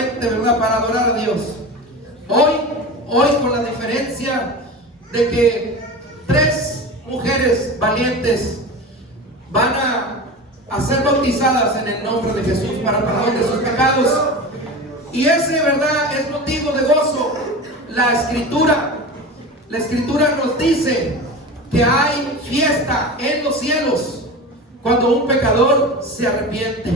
precisamente, ¿verdad?, para adorar a Dios. Hoy con la diferencia de que 3 mujeres valientes van a ser bautizadas en el nombre de Jesús para perdón de sus pecados. Y ese, ¿verdad?, es motivo de gozo. La escritura nos dice que hay fiesta en los cielos cuando un pecador se arrepiente.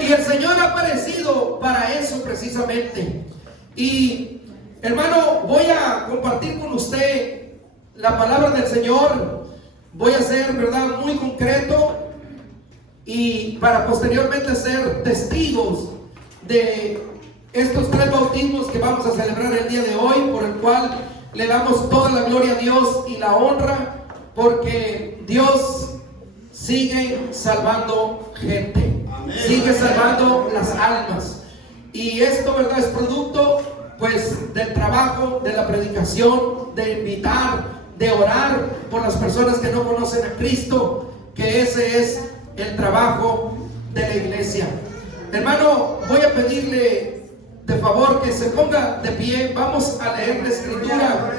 Y el Señor ha aparecido para eso precisamente. Y hermano, voy a compartir con usted la palabra del Señor. Voy a ser, ¿verdad?, muy concreto, y para posteriormente ser testigos de estos 3 bautismos que vamos a celebrar el día de hoy, por el cual le damos toda la gloria a Dios y la honra, porque Dios sigue salvando gente, sigue salvando las almas. Y esto, ¿verdad?, es producto pues del trabajo, de la predicación, de invitar, de orar por las personas que no conocen a Cristo, que ese es el trabajo de la iglesia. Hermano, voy a pedirle de favor que se ponga de pie. Vamos a leer la escritura.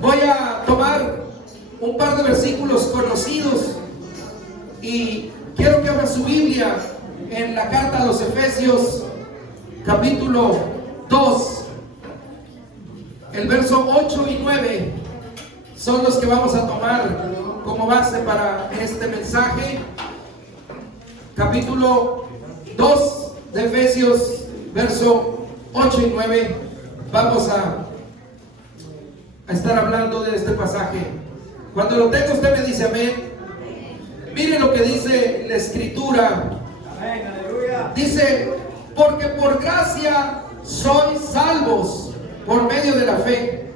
Voy a tomar un par de versículos conocidos y quiero que abra su Biblia en la carta a los Efesios, capítulo 2. El verso 8 y 9 son los que vamos a tomar como base para este mensaje. Capítulo 2 de Efesios, verso 8 y 9. Vamos a estar hablando de este pasaje. Cuando lo tenga, usted me dice amén. Mire lo que dice la escritura. Dice: porque por gracia sois salvos por medio de la fe,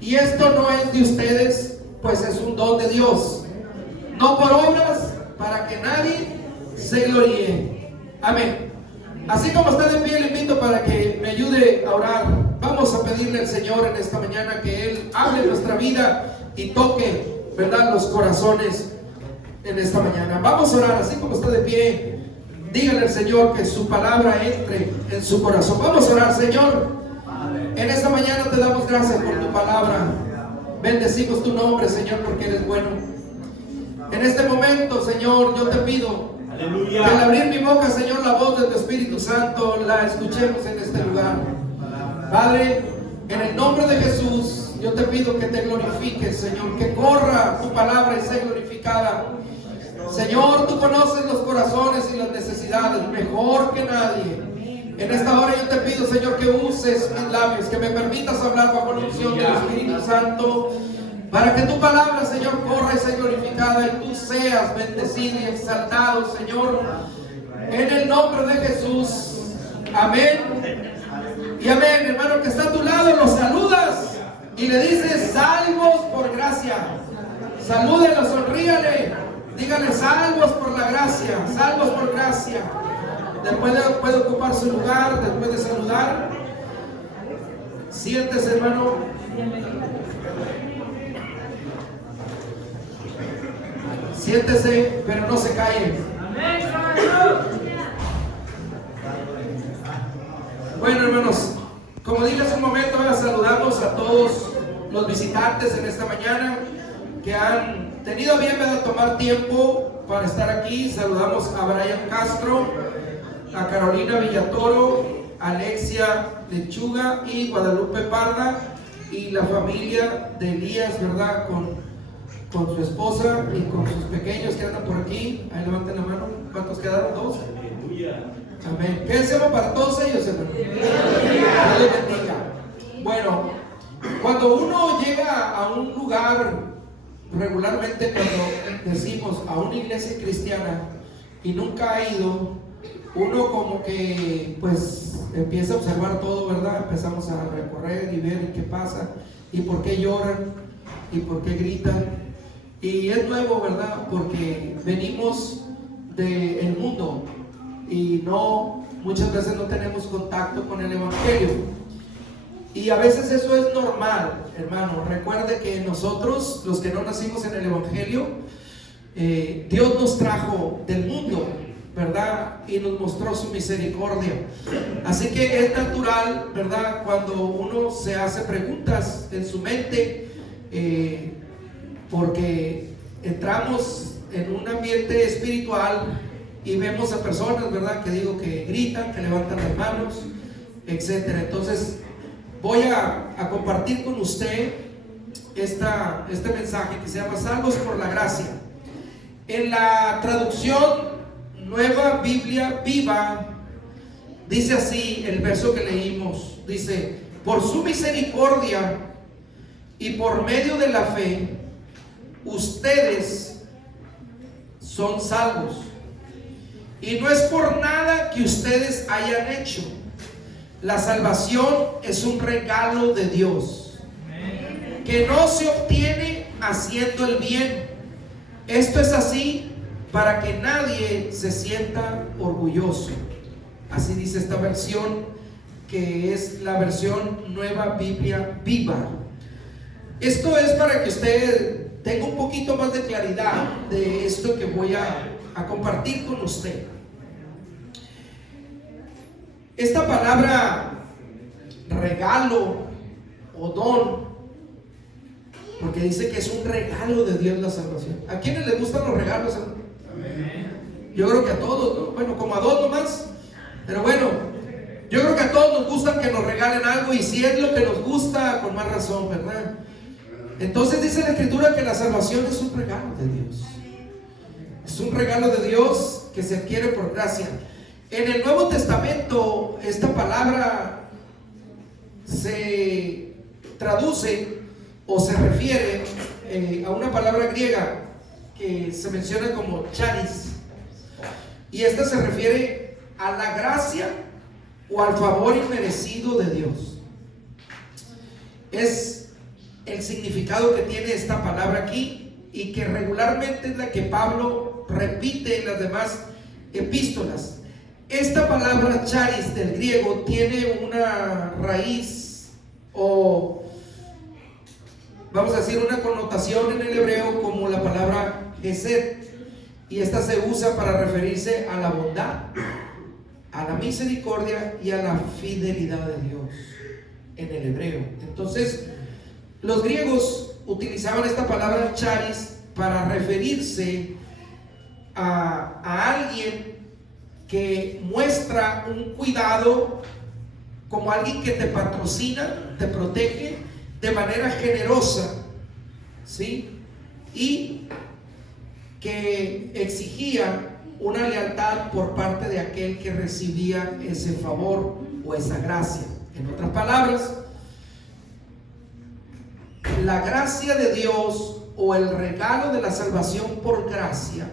y esto no es de ustedes, pues es un don de Dios, no por obras, para que nadie se gloríe. Amén. Así como está de pie, le invito para que me ayude a orar. Vamos a pedirle al Señor en esta mañana que Él hable nuestra vida y toque, ¿verdad?, los corazones en esta mañana. Vamos a orar. Así como está de pie, dígale al Señor que su palabra entre en su corazón. Vamos a orar. Señor, en esta mañana te damos gracias por tu palabra. Bendecimos tu nombre, Señor, porque eres bueno. En este momento, Señor, yo te pido que al abrir mi boca, Señor, la voz de tu Espíritu Santo la escuchemos en este lugar. Padre, en el nombre de Jesús, yo te pido que te glorifiques, Señor, que corra tu palabra y sea glorificada. Señor, tú conoces los corazones y las necesidades mejor que nadie. En esta hora yo te pido, Señor, que uses mis labios, que me permitas hablar bajo la unción del Espíritu Santo, para que tu palabra, Señor, corra y sea glorificada, y tú seas bendecido y exaltado, Señor, en el nombre de Jesús. Amén y amén. Hermano que está a tu lado, lo saludas y le dices: salvos por gracia. Salúdelo, sonríale, dígale: salvos por la gracia, salvos por gracia. Después puede ocupar su lugar, después de saludar. Siéntese, hermano. Siéntese, pero no se calle. Bueno, hermanos, como dije hace un momento, saludamos a todos los visitantes en esta mañana que han tenido bien de tomar tiempo para estar aquí. Saludamos a Brian Castro, a Carolina Villatoro, Alexia Lechuga y Guadalupe Parda, y la familia de Elías, ¿verdad?, con su esposa y con sus pequeños que andan por aquí. Ahí levanten la mano. ¿Cuántos quedaron? 2. Amén. ¿Qué hacemos para todos ellos, hermano? Dios bendiga. Bueno, cuando uno llega a un lugar, regularmente cuando decimos a una iglesia cristiana y nunca ha ido, uno como que pues empieza a observar todo, ¿verdad? Empezamos a recorrer y ver qué pasa y por qué lloran y por qué gritan. Y es nuevo, ¿verdad? Porque venimos del mundo y muchas veces no tenemos contacto con el Evangelio. Y a veces eso es normal, hermano. Recuerde que nosotros, los que no nacimos en el Evangelio, Dios nos trajo del mundo ¿verdad? Y nos mostró su misericordia. Así que es natural, ¿verdad? Cuando uno se hace preguntas en su mente, porque entramos en un ambiente espiritual y vemos a personas, ¿verdad? Que digo que gritan, que levantan las manos, etcétera. Entonces voy a compartir con usted este mensaje que se llama Salvos por la Gracia. En la traducción Nueva Biblia Viva dice así el verso que leímos, dice: por su misericordia y por medio de la fe ustedes son salvos, y no es por nada que ustedes hayan hecho. La salvación es un regalo de Dios que no se obtiene haciendo el bien. Esto es así para que nadie se sienta orgulloso. Así dice esta versión, que es la versión Nueva Biblia Viva. Esto es para que usted tenga un poquito más de claridad de esto que voy a compartir con usted. Esta palabra regalo o don, porque dice que es un regalo de Dios la salvación. ¿A quiénes les gustan los regalos? Yo creo que a todos, ¿no? Bueno, como a dos nomás, pero bueno, yo creo que a todos nos gustan que nos regalen algo, y si es lo que nos gusta, con más razón, ¿verdad? Entonces dice la Escritura que la salvación es un regalo de Dios. Es un regalo de Dios que se adquiere por gracia. En el Nuevo Testamento esta palabra se traduce o se refiere a una palabra griega que se menciona como charis, y esta se refiere a la gracia o al favor inmerecido de Dios. Es el significado que tiene esta palabra aquí, y que regularmente es la que Pablo repite en las demás epístolas. Esta palabra charis del griego tiene una raíz, o vamos a decir una connotación en el hebreo, como la palabra gesed, y esta se usa para referirse a la bondad, a la misericordia y a la fidelidad de Dios en el hebreo. Entonces los griegos utilizaban esta palabra charis para referirse a alguien que muestra un cuidado, como alguien que te patrocina, te protege de manera generosa, ¿sí? Y que exigía una lealtad por parte de aquel que recibía ese favor o esa gracia. En otras palabras, la gracia de Dios o el regalo de la salvación por gracia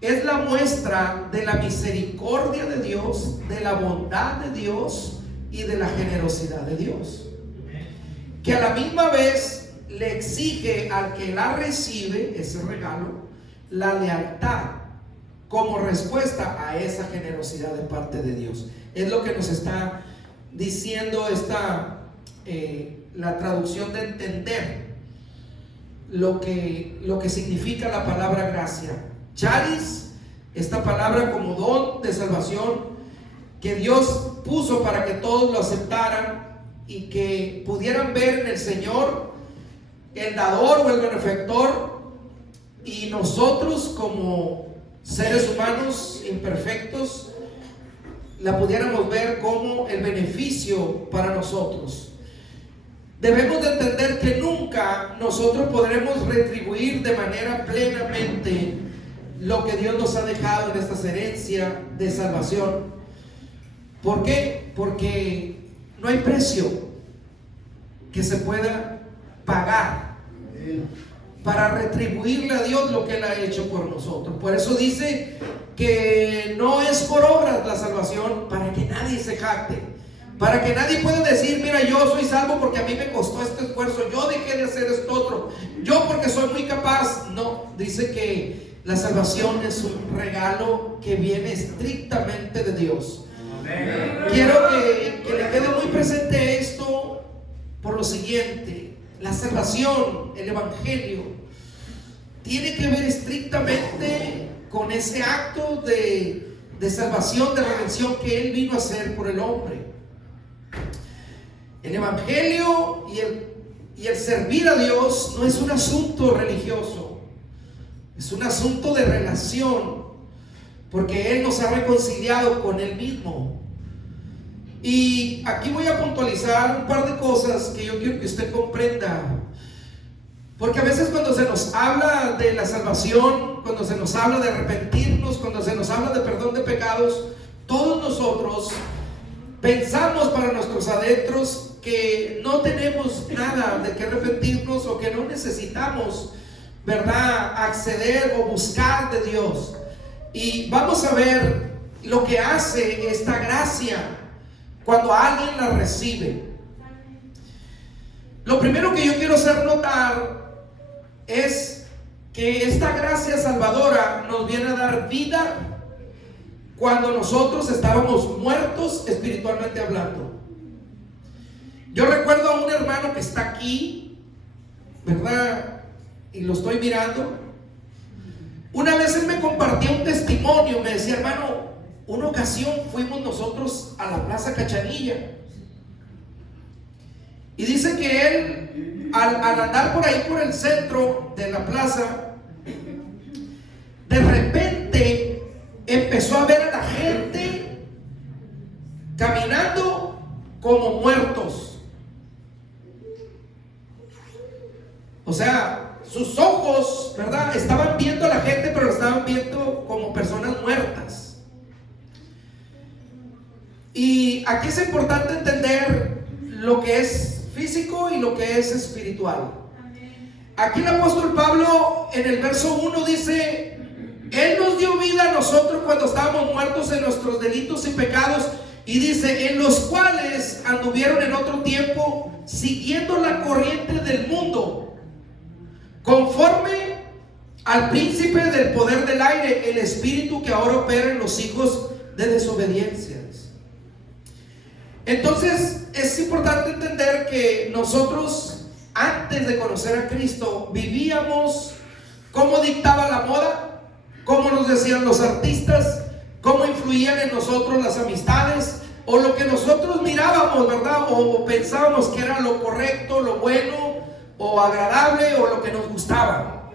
es la muestra de la misericordia de Dios, de la bondad de Dios y de la generosidad de Dios, que a la misma vez le exige al que la recibe, ese regalo, la lealtad como respuesta a esa generosidad de parte de Dios. Es lo que nos está diciendo la traducción de entender lo que significa la palabra gracia. Charis, esta palabra como don de salvación que Dios puso para que todos lo aceptaran y que pudieran ver en el Señor el dador o el benefactor, y nosotros como seres humanos imperfectos la pudiéramos ver como el beneficio para nosotros. Debemos de entender que nunca nosotros podremos retribuir de manera plenamente lo que Dios nos ha dejado en esta herencia de salvación. ¿Por qué? Porque no hay precio que se pueda pagar para retribuirle a Dios lo que Él ha hecho por nosotros. Por eso dice que no es por obras la salvación, para que nadie se jacte, para que nadie pueda decir: mira, yo soy salvo porque a mí me costó este esfuerzo, yo dejé de hacer esto otro, yo porque soy muy capaz. No, dice que la salvación es un regalo que viene estrictamente de Dios. Quiero que le quede muy presente esto por lo siguiente: la salvación, el evangelio, tiene que ver estrictamente con ese acto de salvación, de redención que Él vino a hacer por el hombre. El evangelio y el servir a Dios no es un asunto religioso, es un asunto de relación, porque Él nos ha reconciliado con Él mismo. Y aquí voy a puntualizar un par de cosas que yo quiero que usted comprenda, porque a veces cuando se nos habla de la salvación, cuando se nos habla de arrepentirnos, cuando se nos habla de perdón de pecados, todos nosotros pensamos para nuestros adentros que no tenemos nada de que arrepentirnos, o que no necesitamos, ¿verdad?, acceder o buscar de Dios. Y vamos a ver lo que hace esta gracia cuando alguien la recibe. Lo primero que yo quiero hacer notar es que esta gracia salvadora nos viene a dar vida cuando nosotros estábamos muertos espiritualmente hablando. Yo recuerdo a un hermano que está aquí, ¿verdad?, y lo estoy mirando. Una vez él me compartió un testimonio, me decía: hermano, una ocasión fuimos nosotros a la Plaza Cachanilla, y dice que él, al andar por ahí por el centro de la plaza, de repente empezó a ver a la gente caminando como muertos. O sea, sus ojos, ¿verdad?, estaban viendo a la gente, pero lo estaban viendo como personas muertas. Y aquí es importante entender lo que es físico y lo que es espiritual. Aquí el apóstol Pablo en el verso 1 dice: Él nos dio vida a nosotros cuando estábamos muertos en nuestros delitos y pecados, y dice: en los cuales anduvieron en otro tiempo, siguiendo la corriente del mundo, conforme al príncipe del poder del aire, el espíritu que ahora opera en los hijos de desobediencias. Entonces es importante entender que nosotros, antes de conocer a Cristo, vivíamos como dictaba la moda, como nos decían los artistas, cómo influían en nosotros las amistades, o lo que nosotros mirábamos, ¿verdad?, o pensábamos que era lo correcto, lo bueno, o agradable, o lo que nos gustaba.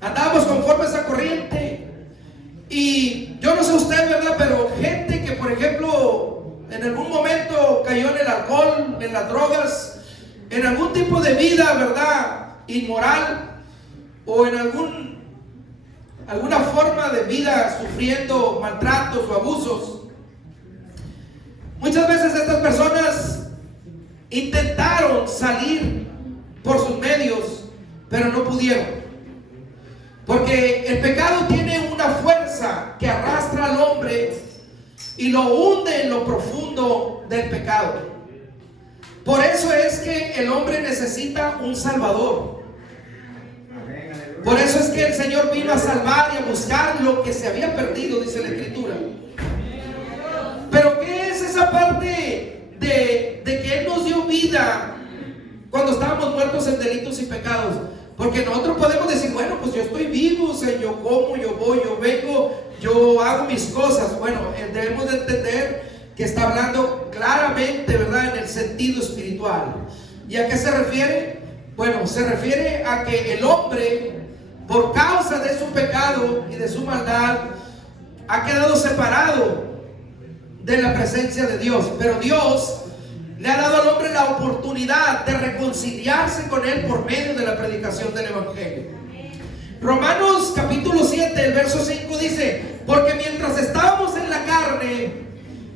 Andábamos conforme a esa corriente. Y yo no sé usted, ¿verdad?, pero gente que, por ejemplo, en algún momento cayó en el alcohol, en las drogas, en algún tipo de vida, ¿verdad?, inmoral, o en alguna forma de vida sufriendo maltratos o abusos. Muchas veces estas personas intentaron salir por sus medios, pero no pudieron, porque el pecado tiene una fuerza que arrastra al hombre y lo hunde en lo profundo del pecado. Por eso es que el hombre necesita un salvador. Por eso es que el Señor vino a salvar y a buscar lo que se había perdido, dice la Escritura. Pero ¿qué es esa parte de que Él nos dio vida cuando estábamos muertos en delitos y pecados? Porque nosotros podemos decir: bueno, pues yo estoy vivo, o sea, yo como, yo voy, yo vengo, yo hago mis cosas. Bueno, debemos de entender que está hablando claramente, ¿verdad?, en el sentido espiritual. ¿Y a qué se refiere? Bueno, se refiere a que el hombre, por causa de su pecado y de su maldad, ha quedado separado de la presencia de Dios. Pero Dios le ha dado al hombre la oportunidad de reconciliarse con Él por medio de la predicación del Evangelio. Romanos capítulo 7, el verso 5 dice: porque mientras estábamos en la carne,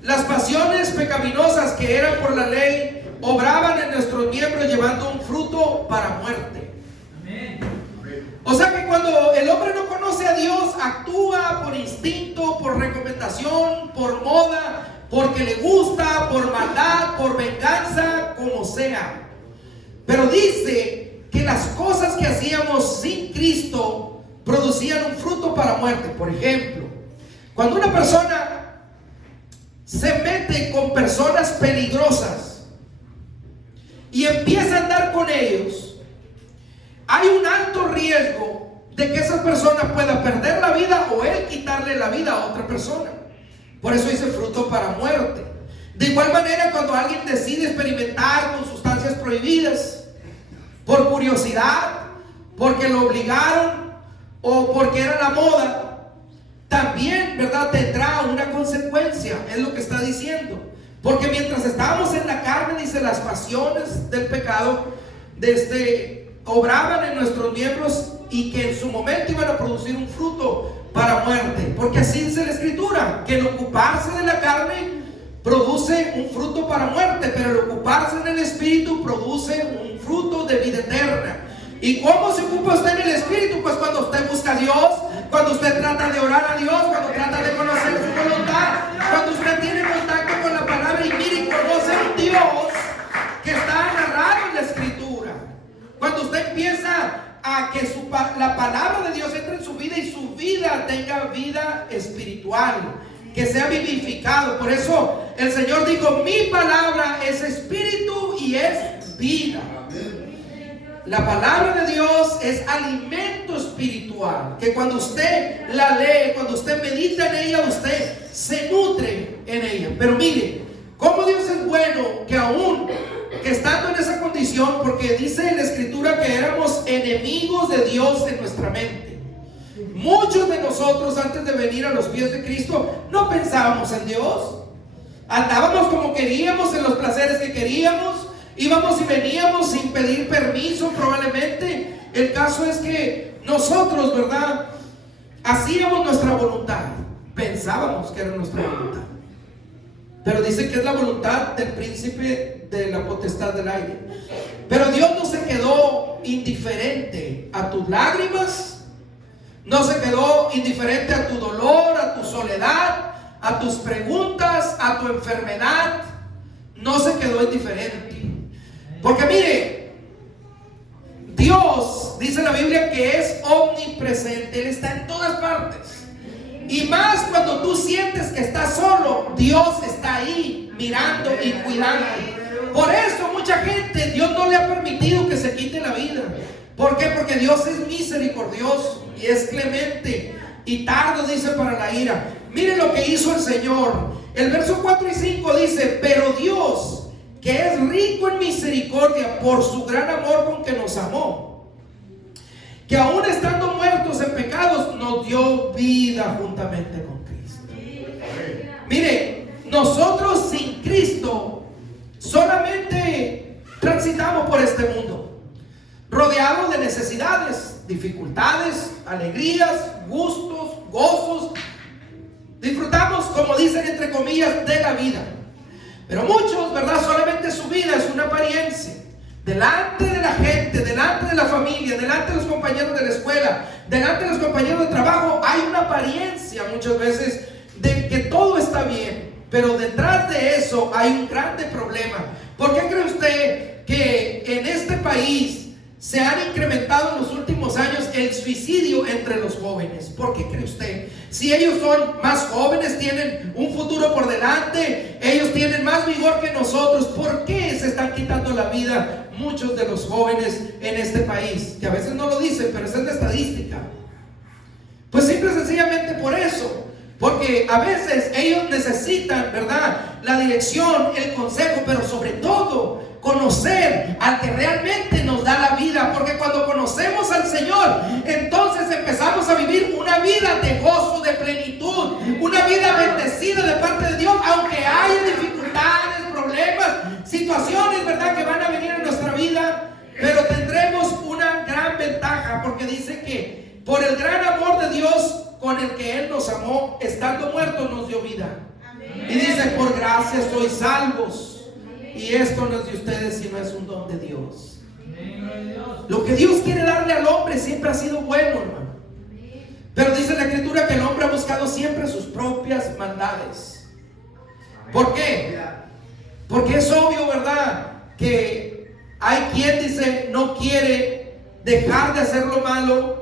las pasiones pecaminosas que eran por la ley obraban en nuestros miembros, llevando un fruto para muerte. O sea que cuando el hombre no conoce a Dios, actúa por instinto, por recomendación, por moda, porque le gusta, por maldad, por venganza, como sea. Pero dice que las cosas que hacíamos sin Cristo producían un fruto para muerte. Por ejemplo, cuando una persona se mete con personas peligrosas y empieza a andar con ellos, hay un alto riesgo de que esa persona pueda perder la vida o él quitarle la vida a otra persona. Por eso dice fruto para muerte. De igual manera, cuando alguien decide experimentar con sustancias prohibidas, por curiosidad, porque lo obligaron o porque era la moda, también, ¿verdad?, tendrá una consecuencia, es lo que está diciendo. Porque mientras estábamos en la carne, dice, las pasiones del pecado obraban en nuestros miembros y que en su momento iban a producir un fruto para muerte. Porque así dice la Escritura, que el ocuparse de la carne produce un fruto para muerte, pero el ocuparse en el Espíritu produce un fruto de vida eterna. ¿Y cómo se ocupa usted en el Espíritu? Pues cuando usted busca a Dios, cuando usted trata de orar a Dios, cuando trata de conocer su voluntad, cuando usted tiene contacto con la palabra y mire y conoce a un Dios que está narrado en la Escritura. Cuando usted empieza a que la palabra de Dios entre en su vida y su vida tenga vida espiritual, que sea vivificado. Por eso el Señor dijo: mi palabra es espíritu y es vida. La palabra de Dios es alimento espiritual, que cuando usted la lee, cuando usted medita en ella, usted se nutre en ella. Pero mire, cómo Dios es bueno, que aún que estando en esa condición, porque dice en la Escritura que éramos enemigos de Dios en nuestra mente. Muchos de nosotros, antes de venir a los pies de Cristo, no pensábamos en Dios. Andábamos como queríamos, en los placeres que queríamos. Íbamos y veníamos sin pedir permiso probablemente. El caso es que nosotros, ¿verdad?, hacíamos nuestra voluntad. Pensábamos que era nuestra voluntad. Pero dice que es la voluntad del príncipe de la potestad del aire. Pero Dios no se quedó indiferente a tus lágrimas. No se quedó indiferente a tu dolor, a tu soledad, a tus preguntas, a tu enfermedad. No se quedó indiferente. Porque mire, Dios, dice la Biblia, que es omnipresente. Él está en todas partes. Y más cuando tú sientes que estás solo, Dios está ahí mirando y cuidando. Por eso mucha gente, Dios no le ha permitido que se quite la vida. ¿Por qué? Porque Dios es misericordioso y es clemente y tardo, dice, para la ira. Mire lo que hizo el Señor. El verso 4 y 5 dice: pero Dios, que es rico en misericordia por su gran amor con que nos amó, que aún estando muertos en pecados, nos dio vida juntamente con Cristo. Mire, nosotros sin Cristo solamente transitamos por este mundo, rodeados de necesidades, dificultades, alegrías, gustos, gozos. Disfrutamos, como dicen entre comillas, de la vida. Pero muchos, ¿verdad?, solamente su vida es una apariencia. Delante de la gente, delante de la familia, delante de los compañeros de la escuela, delante de los compañeros de trabajo, hay una apariencia muchas veces de que todo está bien. Pero detrás de eso hay un grande problema. ¿Por qué cree usted que en este país se han incrementado en los últimos años el suicidio entre los jóvenes? ¿Por qué cree usted? Si ellos son más jóvenes, tienen un futuro por delante, ellos tienen más vigor que nosotros, ¿por qué se están quitando la vida muchos de los jóvenes en este país? Que a veces no lo dicen, pero esa es la estadística. Pues simple y sencillamente por eso. Porque a veces ellos necesitan, ¿verdad?, la dirección, el consejo, pero sobre todo conocer al que realmente nos da la vida. Porque cuando conocemos al Señor, entonces empezamos a vivir una vida de gozo, de plenitud, una vida bendecida de parte de Dios, aunque haya dificultades, problemas, situaciones, ¿verdad?, que van a venir en nuestra vida. Pero tendremos una gran ventaja, porque dice que por el gran amor de Dios con el que Él nos amó, estando muertos nos dio vida. Amén. Y dice: por gracia sois salvos. Amén. Y esto no es de ustedes, sino es un don de Dios. Amén. Lo que Dios quiere darle al hombre siempre ha sido bueno, hermano. Pero dice la Escritura que el hombre ha buscado siempre sus propias maldades. ¿Por qué? Porque es obvio, ¿verdad?, que hay quien dice no quiere dejar de hacer lo malo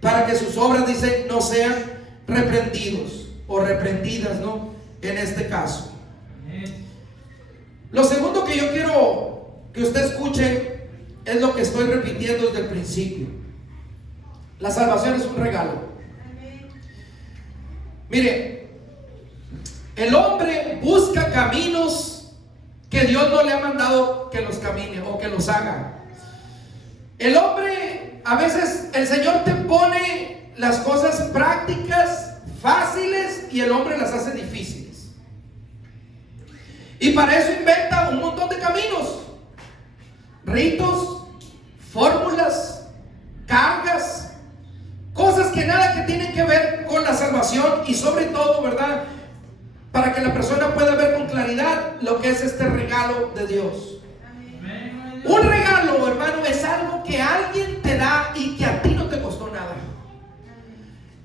para que sus obras, dice, no sean reprendidos o reprendidas, ¿no?, en este caso. Lo segundo que yo quiero que usted escuche es lo que estoy repitiendo desde el principio. La salvación es un regalo. Mire, el hombre busca caminos que Dios no le ha mandado que los camine o que los haga. El hombre, a veces el Señor te pone las cosas prácticas, fáciles, y el hombre las hace difíciles. Y para eso inventa un montón de caminos, ritos, fórmulas, cargas, cosas que nada que tienen que ver con la salvación, y sobre todo, ¿verdad?, para que la persona pueda ver con claridad lo que es este regalo de Dios. Un regalo, hermano, es algo que alguien te da y que a ti no te costó nada.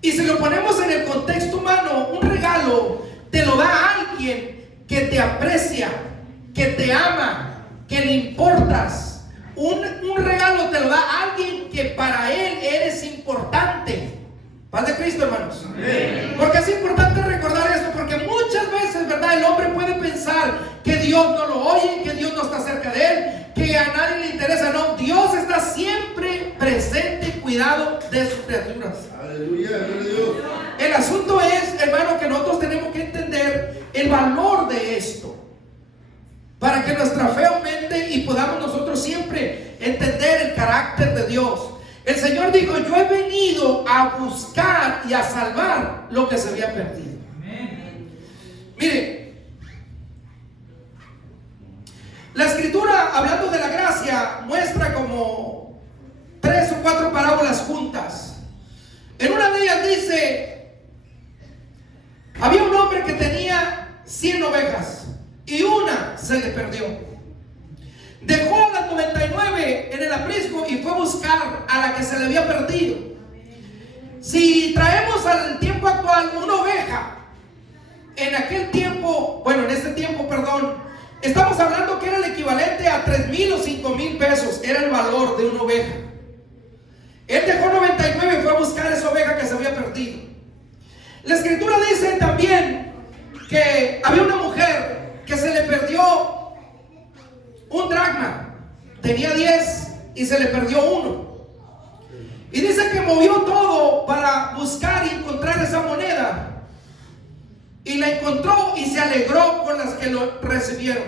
Y si lo ponemos en el contexto humano, un regalo te lo da alguien que te aprecia, que te ama, que le importas. Un regalo te lo da alguien que para él eres importante. Paz de Cristo, hermanos. Amén. Porque es importante recordar esto, porque muchas veces, ¿verdad?, el hombre puede pensar que Dios no lo oye, que Dios no está cerca de él, que a nadie le interesa. No, Dios está siempre presente y cuidado de sus criaturas. Aleluya, aleluya. El asunto es, hermano, que nosotros tenemos que entender el valor de esto, para que nuestra fe aumente y podamos nosotros siempre entender el carácter de Dios. El Señor dijo: yo he venido a buscar y a salvar lo que se había perdido. Amén. Mire, la Escritura, hablando de la gracia, muestra como 3 o 4 parábolas juntas. En una de ellas dice: había un hombre que tenía 100 ovejas y una se le perdió. Dejó a las 99 en el aprisco y fue a buscar a la que se le había perdido. Si traemos al tiempo actual, una oveja, en aquel tiempo, bueno, en este tiempo, perdón, estamos hablando que era el equivalente a 3,000 o 5,000 pesos, era el valor de una oveja. Él dejó 99 y fue a buscar esa oveja que se había perdido. La Escritura dice también que había una mujer que se le perdió un dracma, tenía 10 y se le perdió 1. Y dice que movió todo para buscar y encontrar esa moneda, y la encontró y se alegró con las que lo recibieron.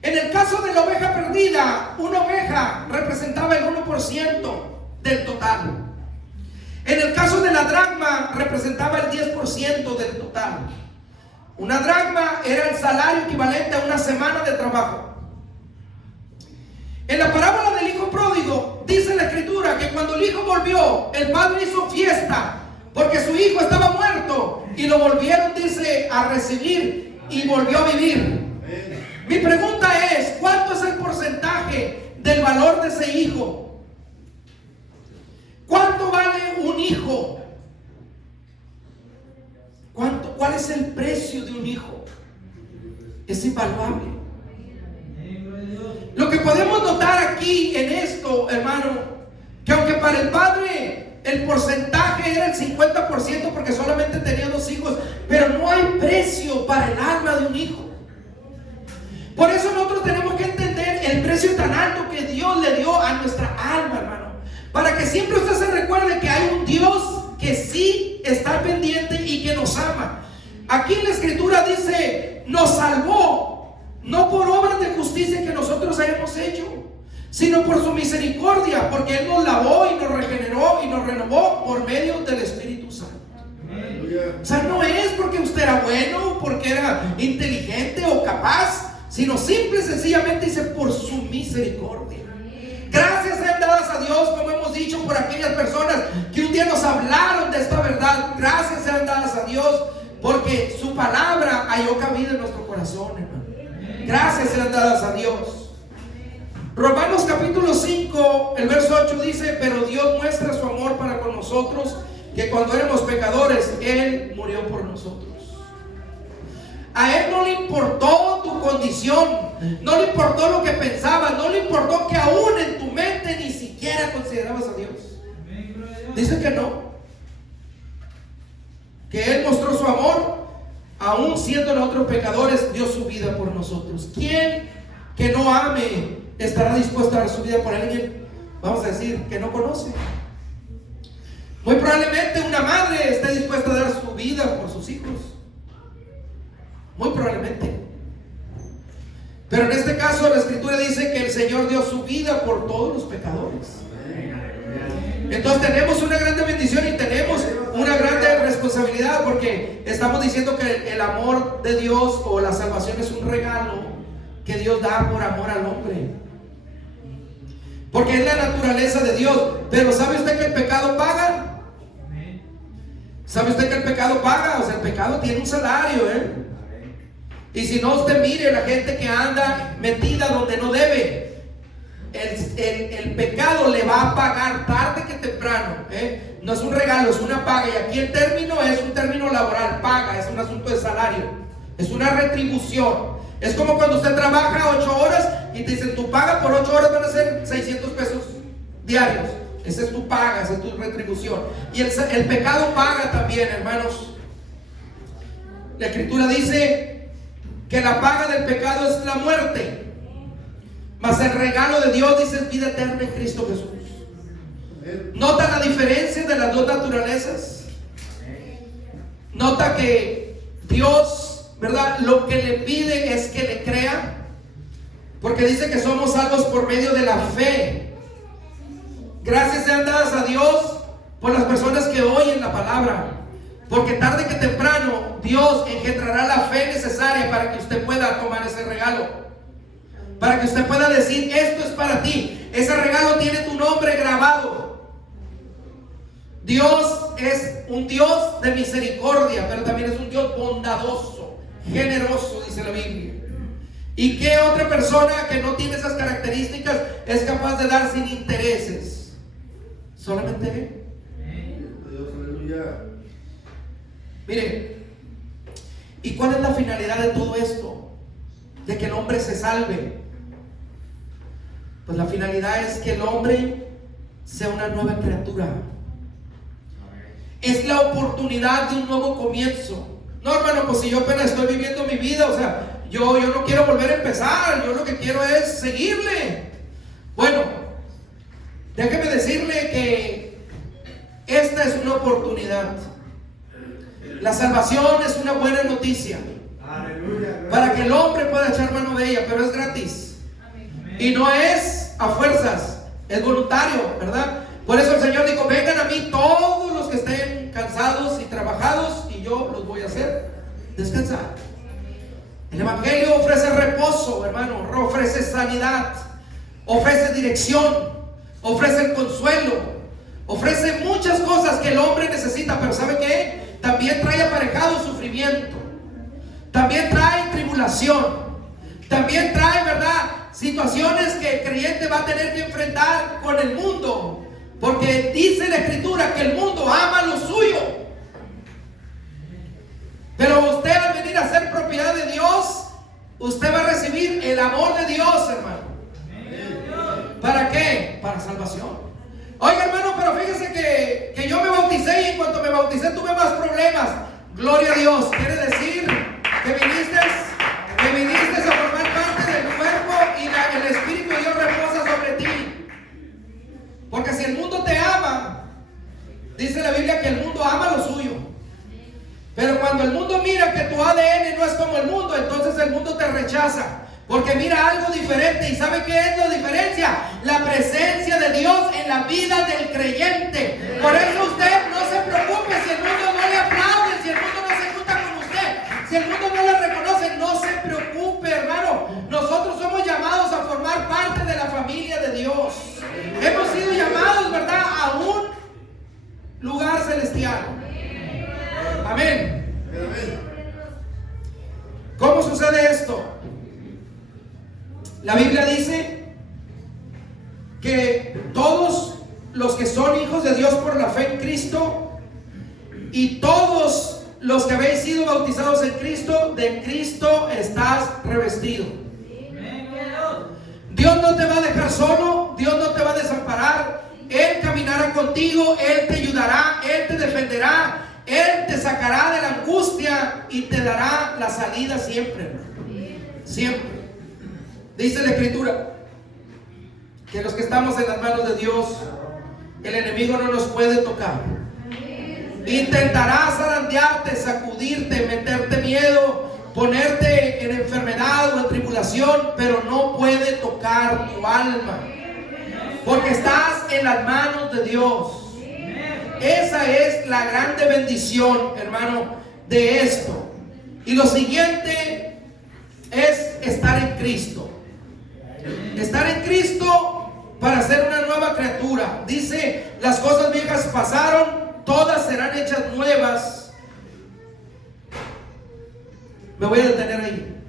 En el caso de la oveja perdida, una oveja representaba el 1% del total. En el caso de la dracma, representaba el 10% del total. Una dracma era el salario equivalente a una semana de trabajo. En la parábola del hijo pródigo, dice la Escritura que cuando el hijo volvió, el padre hizo fiesta porque su hijo estaba muerto, y lo volvieron, dice, a recibir, y volvió a vivir. Mi pregunta es: ¿cuánto es el porcentaje del valor de ese hijo? ¿Cuánto vale un hijo? ¿Cuál es el precio de un hijo? Es invaluable. Lo que podemos notar aquí en esto, hermano, que aunque para el padre el porcentaje era el 50% porque solamente tenía 2 hijos, pero no hay precio para el alma de un hijo. Por eso nosotros tenemos que entender el precio tan alto que Dios le dio a nuestra alma, hermano, para que siempre usted se recuerde que hay un Dios que sí está pendiente y que nos ama. Aquí en la Escritura dice: nos salvó, no por obras de justicia que nosotros hayamos hecho, sino por su misericordia, porque Él nos lavó y nos regeneró y nos renovó por medio del Espíritu Santo. O sea, no es porque usted era bueno, porque era inteligente o capaz, sino simple y sencillamente dice: por su misericordia. Gracias sean dadas a Dios, como hemos dicho, por aquellas personas que un día nos hablaron de esta verdad. Gracias sean dadas a Dios, porque su palabra halló cabida en nuestro corazón, hermano. Gracias sean dadas a Dios. Romanos capítulo 5, el verso 8 dice: pero Dios muestra su amor para con nosotros, que cuando éramos pecadores, Él murió por nosotros. A Él no le importó tu condición, no le importó lo que pensabas, no le importó que aún en tu mente ni siquiera considerabas a Dios. Dice que no, que Él mostró su amor. Aún siendo nosotros pecadores, dio su vida por nosotros. ¿Quién que no ame estará dispuesto a dar su vida por alguien, vamos a decir, que no conoce? Muy probablemente una madre esté dispuesta a dar su vida por sus hijos. Muy probablemente. Pero en este caso la Escritura dice que el Señor dio su vida por todos los pecadores. Entonces tenemos una grande bendición y tenemos una grande responsabilidad, porque estamos diciendo que el amor de Dios o la salvación es un regalo que Dios da por amor al hombre, porque es la naturaleza de Dios. Pero ¿sabe usted que el pecado paga? ¿Sabe usted que el pecado paga? O sea, el pecado tiene un salario, Y si no, usted mire la gente que anda metida donde no debe. El pecado le va a pagar tarde que temprano, No es un regalo, es una paga. Y aquí el término es un término laboral, paga, es un asunto de salario, es una retribución. Es como cuando usted trabaja 8 horas y te dicen tu paga por 8 horas van a ser 600 pesos diarios. Esa es tu paga, esa es tu retribución. Y el pecado paga también, hermanos. La Escritura dice que la paga del pecado es la muerte, mas el regalo de Dios, dice, es vida eterna en Cristo Jesús. ¿Nota la diferencia de las dos naturalezas? Nota que Dios, ¿verdad?, lo que le pide es que le crea, porque dice que somos salvos por medio de la fe. Gracias sean dadas a Dios por las personas que oyen la palabra, porque tarde que temprano Dios engendrará la fe necesaria para que usted pueda tomar ese regalo, para que usted pueda decir: esto es para ti. Ese regalo tiene tu nombre grabado. Dios es un Dios de misericordia, pero también es un Dios bondadoso, generoso, dice la Biblia. ¿Y qué otra persona que no tiene esas características es capaz de dar sin intereses? Solamente Él. Dios, aleluya. Mire, ¿y cuál es la finalidad de todo esto? De que el hombre se salve. Pues la finalidad es que el hombre sea una nueva criatura. Es la oportunidad de un nuevo comienzo. No, hermano, pues si yo apenas estoy viviendo mi vida, o sea, yo no quiero volver a empezar, yo lo que quiero es seguirle. Bueno, déjeme decirle que esta es una oportunidad. La salvación es una buena noticia. Aleluya. Para que el hombre pueda echar mano de ella, pero es gratis. Y no es a fuerzas, es voluntario, ¿verdad? Por eso el Señor dijo: vengan a mí todos los que estén cansados y trabajados, y yo los voy a hacer descansar. El Evangelio ofrece reposo, hermano, ofrece sanidad, ofrece dirección, ofrece el consuelo, ofrece muchas cosas que el hombre necesita. Pero ¿sabe qué? También trae aparejado sufrimiento, también trae tribulación, también trae, ¿verdad?, situaciones que el creyente va a tener que enfrentar con el mundo. Porque dice la Escritura que el mundo ama lo suyo. Pero usted, al venir a ser propiedad de Dios, usted va a recibir el amor de Dios, hermano. ¿Para qué? Para salvación. Oiga, hermano, pero fíjese que yo me bauticé, y en cuanto me bauticé tuve más problemas. Gloria a Dios. Quiere decir que viniste a formar parte del cuerpo, y el Espíritu de Dios reposa sobre ti. Porque si el mundo te ama, dice la Biblia que el mundo ama lo suyo. Pero cuando el mundo mira que tu ADN no es como el mundo, entonces el mundo te rechaza, porque mira algo diferente. ¿Y sabe qué es la diferencia? La presencia de Dios en la vida del creyente. Por eso usted no se preocupe si el mundo no le aplaude, si el mundo no se junta con usted, si el mundo no le reconoce. No se preocupe, hermano. Nosotros somos llamados a formar parte de la familia de Dios. Hemos sido llamados, ¿verdad?, a un lugar celestial. Amén. ¿Cómo sucede esto? La Biblia dice que todos los que son hijos de Dios por la fe en Cristo, y todos los que habéis sido bautizados en Cristo, de Cristo estás revestido. Dios no te va a dejar solo, Dios no te va a desamparar. Él caminará contigo, Él te ayudará, Él te defenderá, Él te sacará de la angustia y te dará la salida siempre, siempre. Dice la Escritura que los que estamos en las manos de Dios, el enemigo no nos puede tocar. Intentará zarandearte, sacudirte, meterte miedo, ponerte en enfermedad o en tribulación, pero no puede tocar tu alma, porque estás en las manos de Dios. Esa es la grande bendición, hermano, de esto. Y lo siguiente es estar en Cristo. Estar en Cristo para ser una nueva criatura. Dice, las cosas viejas pasaron, todas serán hechas nuevas. Me voy a detener ahí.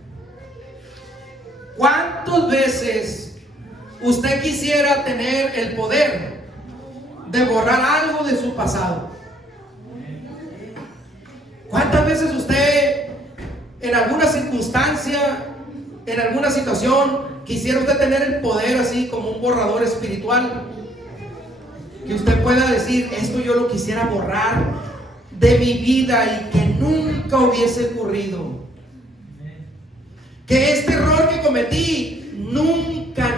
¿Cuántas veces usted quisiera tener el poder de borrar algo de su pasado? ¿Cuántas veces usted en alguna circunstancia, en alguna situación, quisiera usted tener el poder así como un borrador espiritual? Que usted pueda decir, esto yo lo quisiera borrar de mi vida y que nunca hubiese ocurrido. Que este error que cometí nunca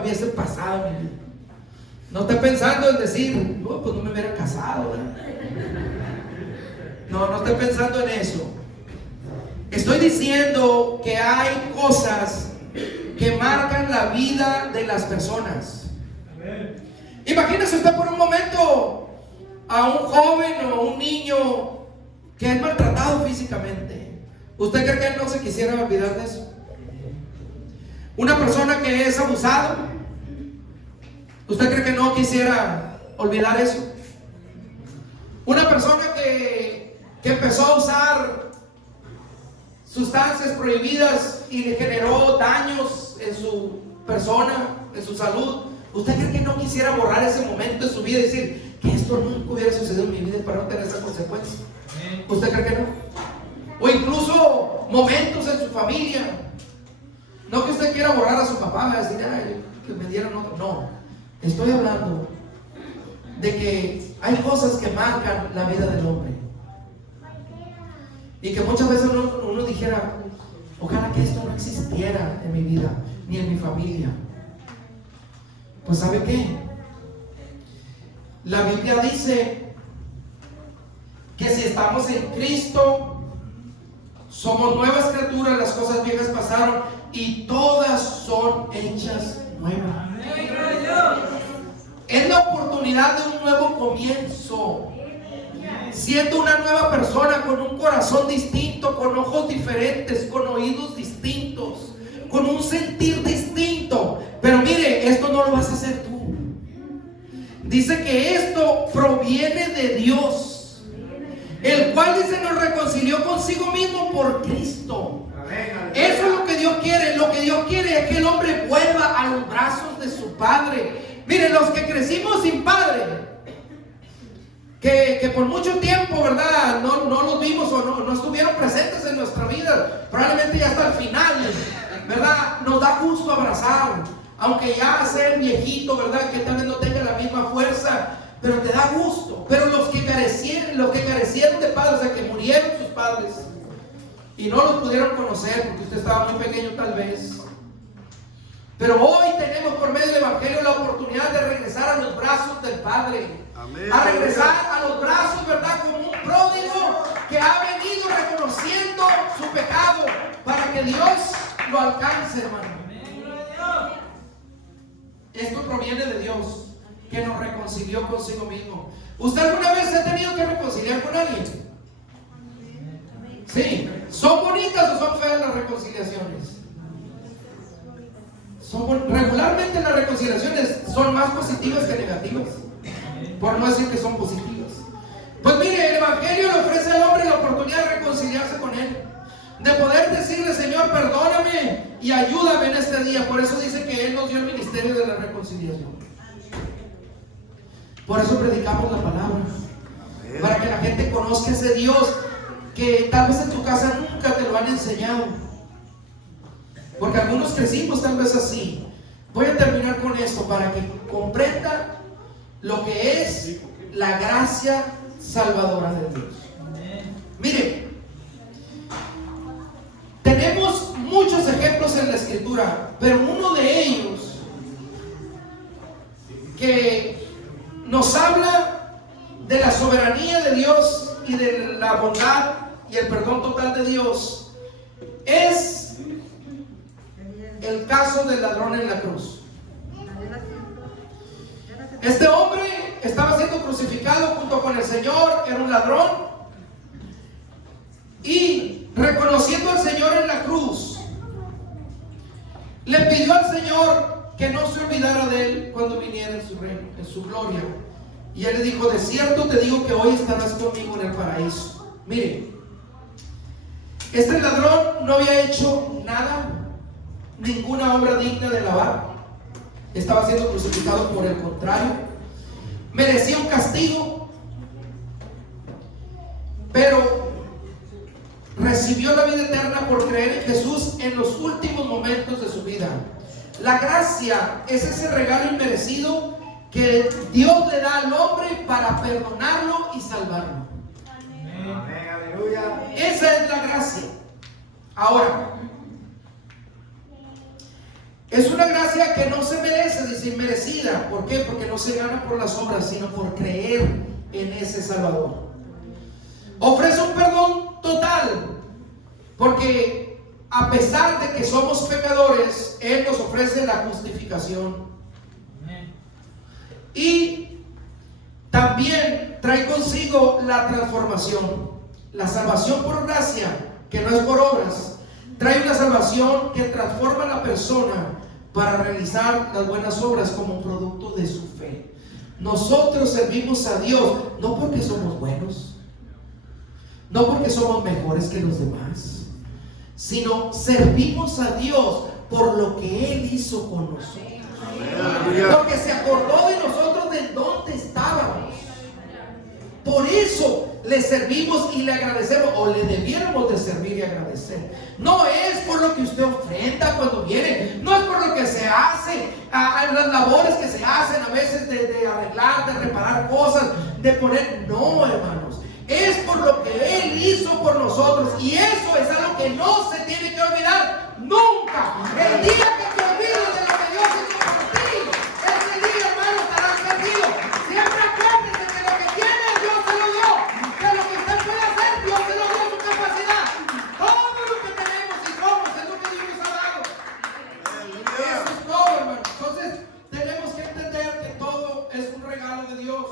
hubiese pasado en mi vida. No esté pensando en decir, no, pues no me hubiera casado, ¿verdad? No esté pensando en eso. Estoy diciendo que hay cosas que marcan la vida de las personas. Imagínese usted por un momento a un joven o un niño que es maltratado físicamente. ¿Usted cree que él no se quisiera olvidar de eso? Una persona que es abusado, ¿usted cree que no quisiera olvidar eso? Una persona que empezó a usar sustancias prohibidas y le generó daños en su persona, en su salud, ¿usted cree que no quisiera borrar ese momento de su vida y decir que esto nunca hubiera sucedido en mi vida para no tener esa consecuencia? ¿Usted cree que no? O incluso momentos en su familia. No que usted quiera borrar a su papá y decir, ay, que me dieron otro. No, estoy hablando de que hay cosas que marcan la vida del hombre. Y que muchas veces uno dijera, ojalá que esto no existiera en mi vida, ni en mi familia. Pues ¿sabe qué? La Biblia dice que si estamos en Cristo, somos nuevas criaturas, las cosas viejas pasaron y todas son hechas nuevas. Es la oportunidad de un nuevo comienzo. Siendo una nueva persona con un corazón distinto, con ojos diferentes, con oídos distintos, con un sentir distinto. Pero mire, esto no lo vas a hacer tú. Dice que esto proviene de Dios, el cual dice nos reconcilió consigo mismo por Cristo. Eso es lo que Dios quiere. Lo que Dios quiere es que el hombre vuelva a los brazos de su Padre. Miren, los que crecimos sin Padre, que por mucho tiempo, ¿verdad? No los vimos o no estuvieron presentes en nuestra vida, probablemente ya hasta el final, ¿verdad? Nos da gusto abrazar, aunque ya sea el viejito, ¿verdad? Que tal vez no tenga la misma fuerza, pero te da gusto. Pero los que carecieron de padres, o sea, que murieron sus padres y no los pudieron conocer porque usted estaba muy pequeño tal vez. Pero hoy tenemos por medio del Evangelio la oportunidad de regresar a los brazos del Padre. Amén. A regresar a los brazos, ¿verdad? Como un pródigo que ha venido reconociendo su pecado para que Dios lo alcance, hermano. Esto proviene de Dios, que nos reconcilió consigo mismo. ¿Usted alguna vez se ha tenido que reconciliar con alguien? Sí. ¿Son bonitas o son feas las reconciliaciones? Regularmente las reconciliaciones son más positivas que negativas, por no decir que son positivas. Pues mire, el Evangelio le ofrece al hombre la oportunidad de reconciliarse con Él, de poder decirle, Señor, perdóname y ayúdame en este día. Por eso dice que Él nos dio el ministerio de la reconciliación. Por eso predicamos la palabra, para que la gente conozca ese Dios que tal vez en tu casa nunca te lo han enseñado. Porque algunos crecimos tal vez así. Voy a terminar con esto para que comprenda lo que es la gracia salvadora de Dios. Mire, tenemos muchos ejemplos en la Escritura, pero uno de ellos que nos habla de las soberanía de Dios y de la bondad y el perdón total de Dios es el caso del ladrón en la cruz. Este hombre estaba siendo crucificado junto con el Señor, era un ladrón, y reconociendo al Señor en la cruz, le pidió al Señor que no se olvidara de él cuando viniera en su reino, en su gloria. Y él le dijo: de cierto te digo que hoy estarás conmigo en el paraíso. Mire, este ladrón no había hecho nada, ninguna obra digna de alabar. Estaba siendo crucificado, por el contrario, merecía un castigo, pero recibió la vida eterna por creer en Jesús en los últimos momentos de su vida. La gracia es ese regalo inmerecido que Dios le da al hombre para perdonarlo y salvarlo. Amén, aleluya. Esa es la gracia. Ahora, es una gracia que no se merece, dice inmerecida. ¿Por qué? Porque no se gana por las obras, sino por creer en ese Salvador. Ofrece un perdón total, porque a pesar de que somos pecadores, Él nos ofrece la justificación. Y también trae consigo la transformación. La salvación por gracia, que no es por obras, trae una salvación que transforma a la persona para realizar las buenas obras como producto de su fe. Nosotros servimos a Dios no porque somos buenos, no porque somos mejores que los demás, sino servimos a Dios por lo que Él hizo con nosotros. Porque se acordó de nosotros, de dónde estábamos. Por eso le servimos y le agradecemos, o le debiéramos de servir y agradecer. No es por lo que usted ofrenda cuando viene, no es por lo que se hace, las labores que se hacen a veces de arreglar, de reparar cosas, de poner. No, hermanos, es por lo que Él hizo por nosotros, y eso es algo que no se tiene que olvidar nunca. El día que te olvides de lo que Dios hizo por ti, ese día, hermano, estarás perdido. Siempre acuérdese que lo que tiene Dios se lo dio, que lo que usted puede hacer Dios se lo dio, su capacidad. Todo lo que tenemos y somos es lo que Dios nos ha dado. Eso es todo, hermano. Entonces tenemos que entender que todo es un regalo de Dios.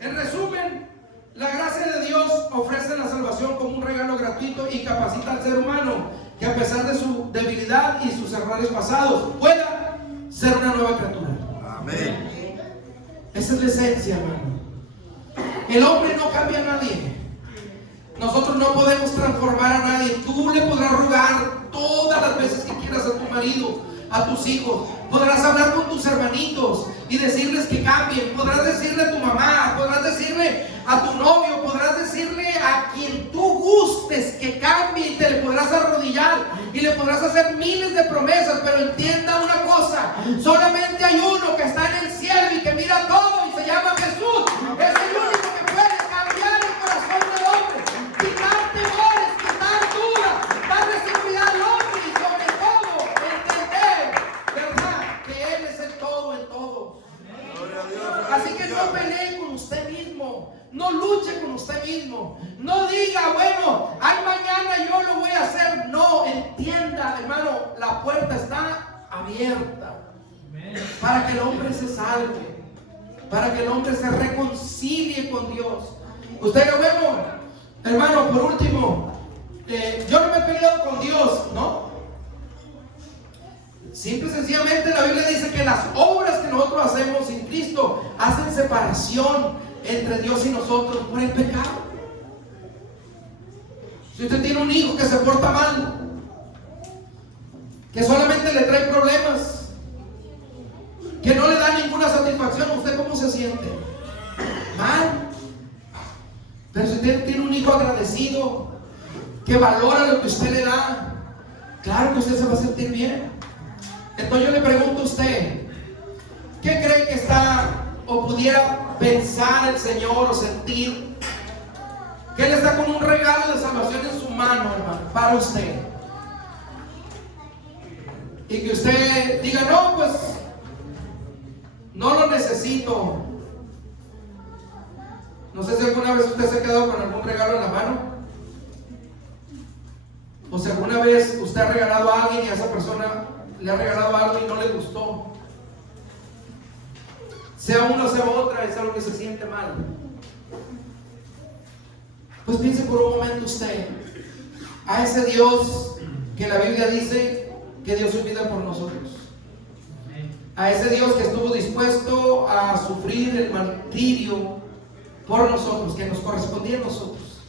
En resumen, la gracia de Dios ofrece la salvación como un regalo gratuito y capacita al ser humano que, a pesar de su debilidad y sus errores pasados, pueda ser una nueva criatura. Amén. Esa es la esencia, hermano. El hombre no cambia a nadie. Nosotros no podemos transformar a nadie. Tú le podrás rogar todas las veces que quieras a tu marido, a tus hijos. Podrás hablar con tus hermanitos y decirles que cambien. Podrás decirle a tu mamá, podrás decirle a tu novio, podrás decirle a quien tú gustes que cambie, y te le podrás arrodillar y le podrás hacer miles de promesas. Pero entienda una cosa: solamente hay uno que está en el cielo y que mira todo, y se llama Jesús. Es el único que puede cambiar el corazón del hombre, quitar temores, quitar dudas, darle seguridad al hombre, y sobre todo entender, ¿verdad?, que Él es el todo en todo. Así que no pelee con usted mismo, no luche con usted mismo, no diga, bueno, ay, mañana yo lo voy a hacer. No, entienda, hermano, la puerta está abierta para que el hombre se salve, para que el hombre se reconcilie con Dios. Usted lo vemos, hermano. Por último, yo no me he peleado con Dios, ¿no? Simple y sencillamente la Biblia dice que las obras que nosotros hacemos sin Cristo hacen separación entre Dios y nosotros por el pecado. Si usted tiene un hijo que se porta mal, que solamente le trae problemas, que no le da ninguna satisfacción, ¿usted cómo se siente? Mal. Pero si usted tiene un hijo agradecido, que valora lo que usted le da, claro que usted se va a sentir bien. Entonces yo le pregunto a usted, ¿qué cree que está o pudiera pensar el Señor o sentir? Que Él está con un regalo de salvación en su mano, hermano, para usted. Y que usted diga, no, pues no lo necesito. No sé si alguna vez usted se ha quedado con algún regalo en la mano, o si alguna vez usted ha regalado a alguien y a esa persona le ha regalado algo y no le gustó. Sea una o sea otra, es algo que se siente mal. Pues piense por un momento usted a ese Dios que la Biblia dice que dio su vida por nosotros, a ese Dios que estuvo dispuesto a sufrir el martirio por nosotros, que nos correspondía a nosotros,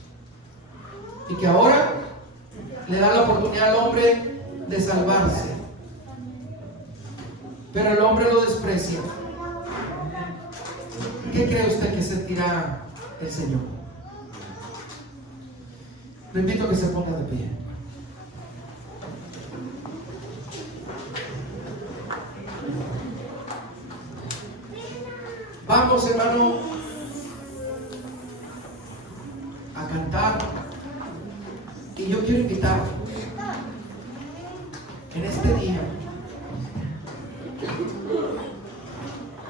y que ahora le da la oportunidad al hombre de salvarse, pero el hombre lo desprecia. ¿Qué cree usted que sentirá el Señor? Le invito a que se ponga de pie. Vamos, hermano, a cantar. Y yo quiero invitar en este día,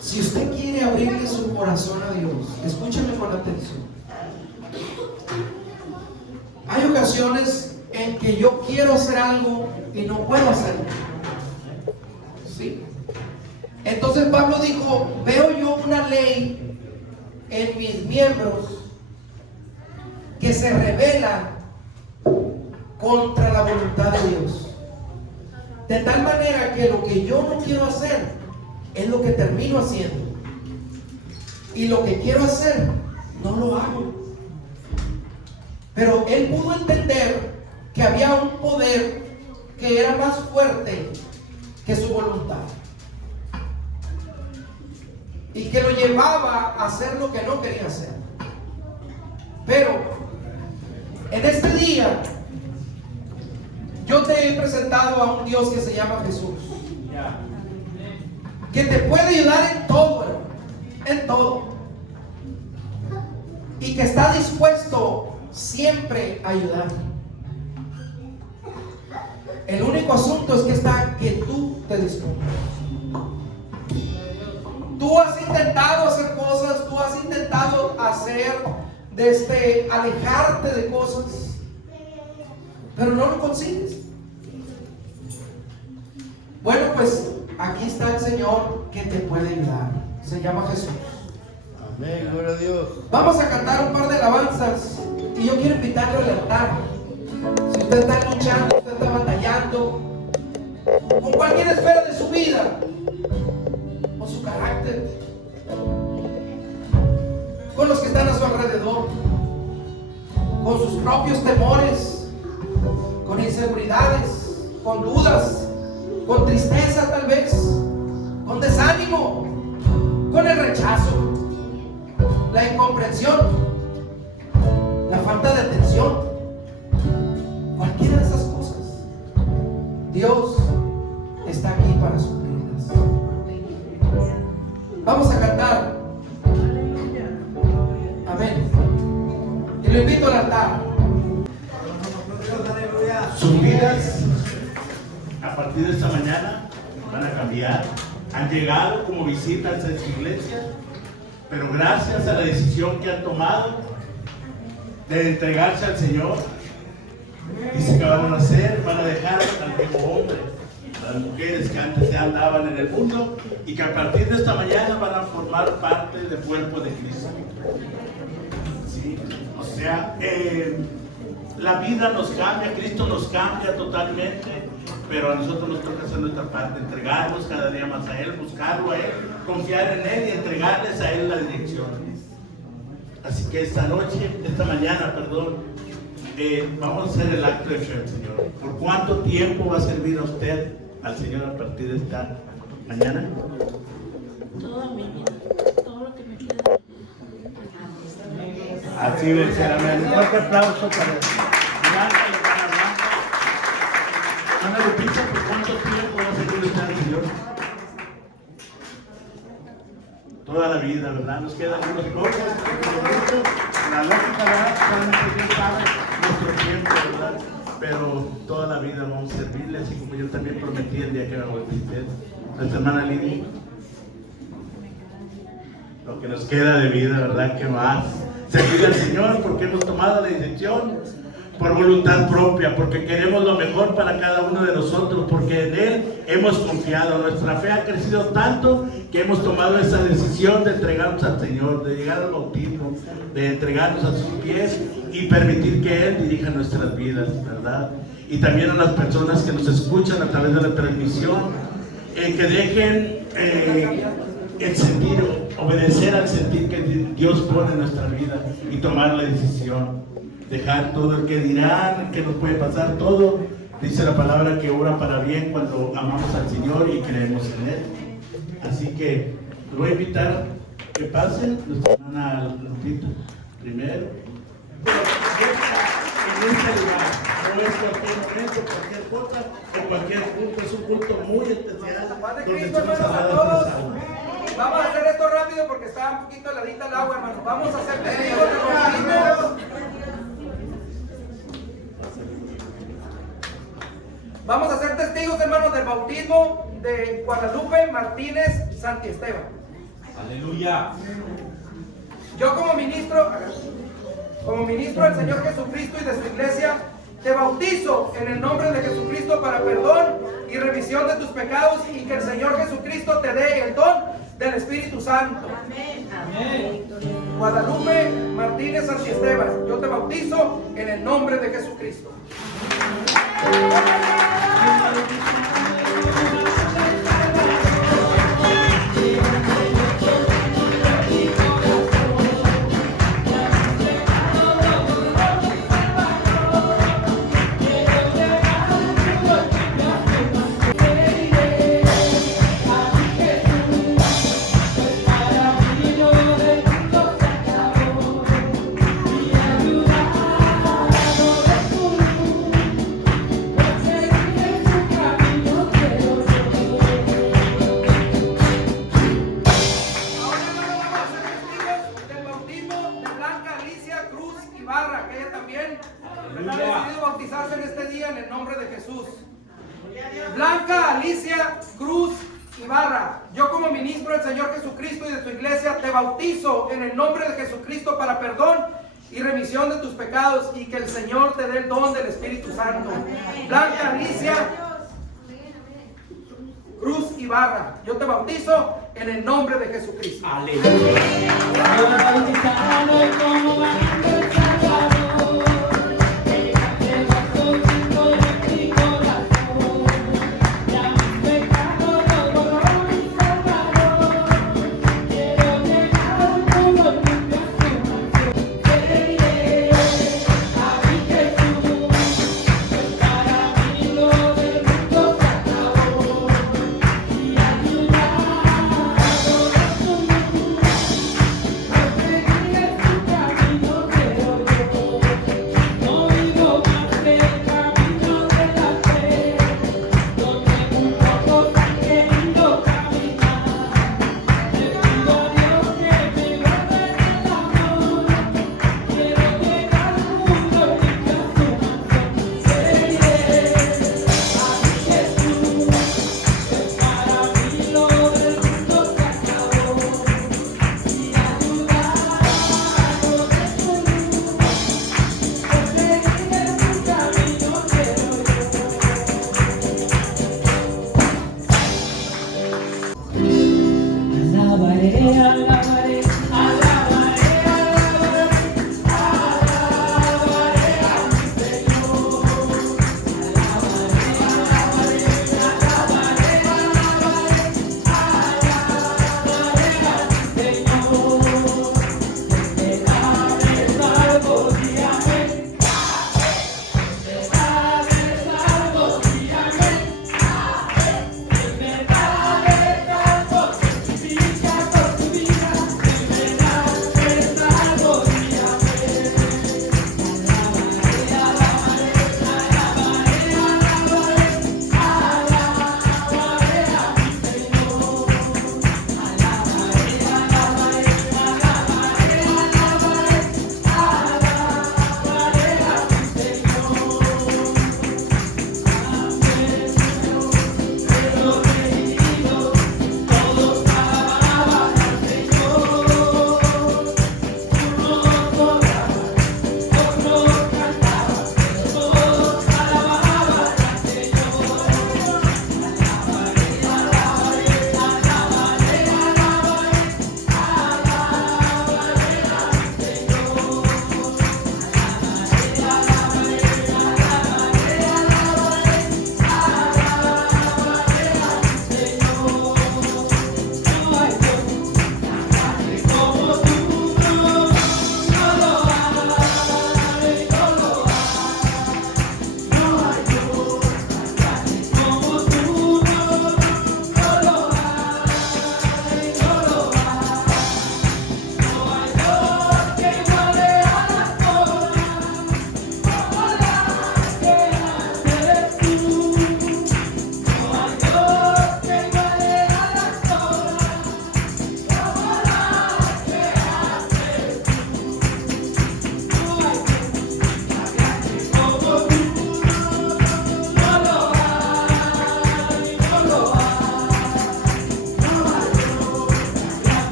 si usted quiere abrirle su corazón a Dios, escúcheme con atención. Hay ocasiones en que yo quiero hacer algo y no puedo hacerlo. ¿Sí? Entonces Pablo dijo, veo yo una ley en mis miembros que se rebela contra la voluntad de Dios. De tal manera que lo que yo no quiero hacer es lo que termino haciendo. Y lo que quiero hacer no lo hago. Pero él pudo entender que había un poder que era más fuerte que su voluntad, y que lo llevaba a hacer lo que no quería hacer. Pero en este día yo te he presentado a un Dios que se llama Jesús, que te puede ayudar en todo, en todo, y que está dispuesto siempre a ayudar. El único asunto es que tú te dispongas. Tú has intentado hacer cosas, tú has intentado alejarte de cosas, pero no lo consigues. Bueno, pues aquí está el Señor que te puede ayudar. Se llama Jesús. Amén, gloria a Dios. Vamos a cantar un par de alabanzas y yo quiero invitarle al altar. Si usted está luchando, usted está batallando con cualquier esfera de su vida, con su carácter, con los que están a su alrededor, con sus propios temores, con inseguridades, con dudas, con tristeza tal vez, con desánimo, con el rechazo, la incomprensión, la falta de atención, cualquiera de esas cosas, Dios está aquí para suplirlas. Vamos a cantar. Amén. Y lo invito al altar. Sus vidas a partir de esta mañana van a cambiar. Han llegado como visitas a esta iglesia, pero gracias a la decisión que han tomado de entregarse al Señor, dice que van a hacer, van a dejar al viejo hombre, las mujeres que antes ya andaban en el mundo, y que a partir de esta mañana van a formar parte del cuerpo de Cristo. ¿Sí? O sea, la vida nos cambia, Cristo nos cambia totalmente, pero a nosotros nos toca hacer nuestra parte, entregarnos cada día más a Él, buscarlo a Él, confiar en Él y entregarles a Él la dirección. Así que esta mañana, vamos a hacer el acto de fe al Señor. ¿Por cuánto tiempo va a servir a usted al Señor a partir de esta mañana? Toda mi vida, todo lo que me queda. Así debe ser, amén. Un fuerte aplauso para Ana Lupita, ¿por cuánto tiempo va a servir usted al Señor? Toda la vida, ¿verdad? Nos quedan unos pocos. La lógica, ¿verdad? Solamente Dios sabe nuestro tiempo, ¿verdad? Pero toda la vida vamos a servirle, así como yo también prometí el día que me bautizé. Nuestra hermana Lidia, lo que nos queda de vida, ¿verdad? ¿Qué más? servir al Señor, porque hemos tomado la decisión por voluntad propia, porque queremos lo mejor para cada uno de nosotros, porque en Él hemos confiado. Nuestra fe ha crecido tanto que hemos tomado esa decisión de entregarnos al Señor, de llegar al bautismo, de entregarnos a sus pies y permitir que Él dirija nuestras vidas, ¿verdad? Y también a las personas que nos escuchan a través de la transmisión, que dejen el sentir, obedecer al sentir que Dios pone en nuestra vida y tomar la decisión. Dejar todo el que dirán, que nos puede pasar, todo. Dice la palabra que obra para bien cuando amamos al Señor y creemos en Él. Así que los voy a invitar que pasen, nuestra hermana Lupita, primero. En este lugar, no es cualquier momento, cualquier cosa o cualquier culto, es un culto muy especial donde estamos hablando. Vamos a hacer esto rápido porque está un poquito heladita el agua, hermano. Vamos a hacer testigos del bautismo. Vamos a ser testigos, hermanos, del bautismo de Guadalupe Martínez Santiesteban. Aleluya. Yo como ministro del Señor Jesucristo y de su iglesia, te bautizo en el nombre de Jesucristo para perdón y remisión de tus pecados, y que el Señor Jesucristo te dé el don del Espíritu Santo. Amén. Guadalupe Martínez Santiesteban, yo te bautizo en el nombre de Jesucristo. Blanca Alicia Cruz Ibarra, yo como ministro del Señor Jesucristo y de tu iglesia te bautizo en el nombre de Jesucristo para perdón y remisión de tus pecados, y que el Señor te dé el don del Espíritu Santo. Blanca Alicia Cruz Ibarra, yo te bautizo en el nombre de Jesucristo. Aleluya.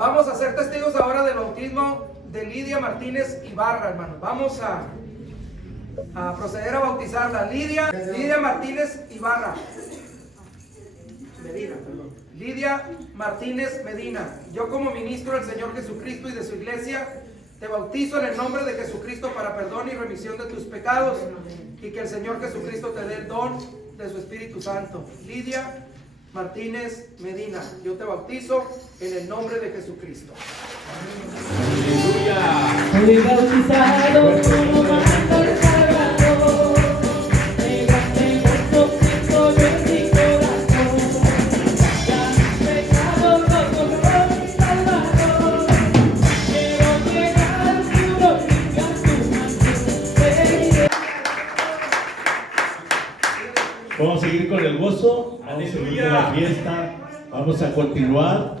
Vamos a ser testigos ahora del bautismo de Lidia Martínez Ibarra, hermano. Vamos a proceder a bautizarla. Lidia Martínez Ibarra. Medina, perdón. Lidia Martínez Medina. Yo como ministro del Señor Jesucristo y de su iglesia, te bautizo en el nombre de Jesucristo para perdón y remisión de tus pecados, y que el Señor Jesucristo te dé el don de su Espíritu Santo. Lidia Martínez Medina, yo te bautizo en el nombre de Jesucristo. Soy bautizado como manda el Salvador, de grande gozo siento yo en mi corazón, ya mis pecados los borró mi Salvador, quiero llegar al cielo y a tu mansión. Vamos a seguir con el gozo, vamos a seguir con la fiesta, vamos a continuar.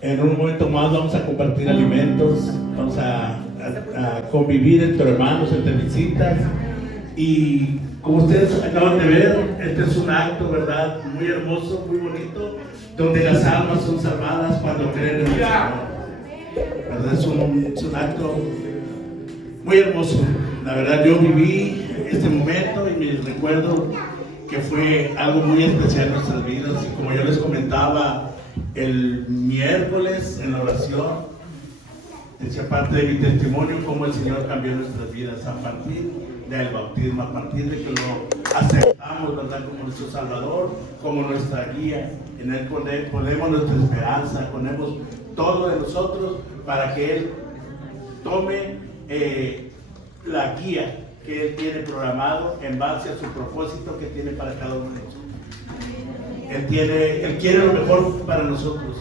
En un momento más vamos a compartir alimentos, vamos a convivir entre hermanos, entre visitas. Y como ustedes acaban de ver, este es un acto, ¿verdad? Muy hermoso, muy bonito, donde las almas son salvadas cuando creen en el Señor. ¿Verdad? Es un acto muy hermoso. La verdad, yo viví este momento y me recuerdo que fue algo muy especial en nuestras vidas. Y como yo les comentaba el miércoles en la oración, decía parte de mi testimonio cómo el Señor cambió nuestras vidas a partir del bautismo, a partir de que lo aceptamos, ¿verdad?, como nuestro Salvador, como nuestra guía. En Él ponemos nuestra esperanza, ponemos todo de nosotros para que Él tome la guía que Él tiene programado en base a su propósito que tiene para cada uno de nosotros. Él quiere lo mejor para nosotros.